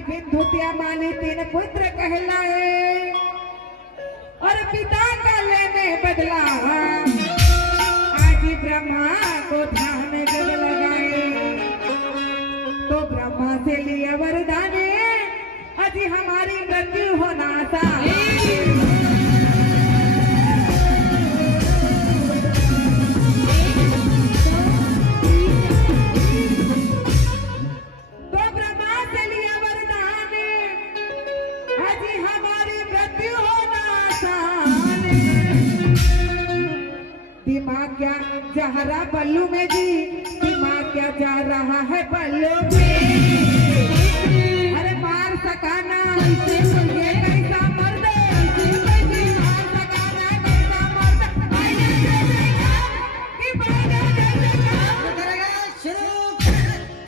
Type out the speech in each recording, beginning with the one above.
बिंधुतिया मानी तीन पुत्र कहलाए और पिता का लेने बदला आज ब्रह्मा को ध्यान जब लगाए तो ब्रह्मा से लिया वरदान आज हमारी मृत्यु होना था। दिमाग क्या जहरा पल्लू में जी, दिमाग क्या जा रहा है पल्लू में। अरे मार सकाना कैसा मर्द, मार सकाना कैसा मर्द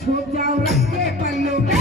छुप जाओ रख के पल्लू में।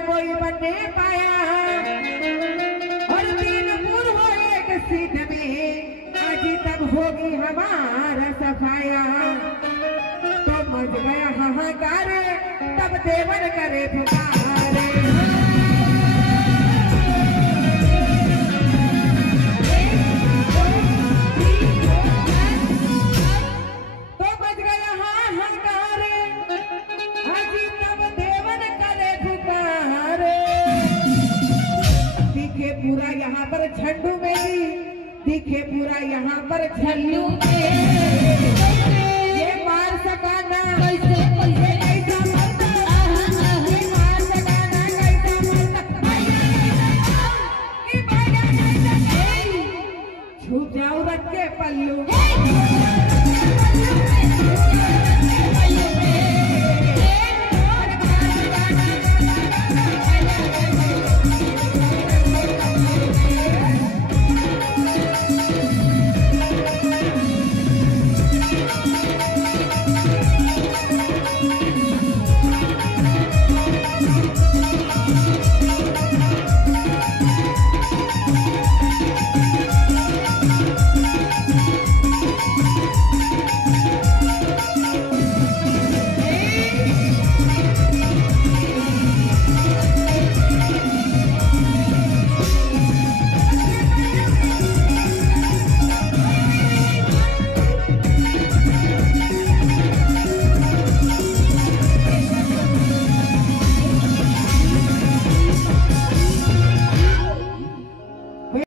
कोई बनने पाया और तीन पूर्व एक सिद्ध में आज तब होगी हमारा सफाया। तो मच गया हाहाकार तब देवन करे पुकारे। तो मच गया हाहाकार आज तब देवन करे पुकारे। दिखे पूरा यहाँ पर झंडू में ही, दिखे पूरा यहाँ पर झल्लू में। ये मार सकाना कैसे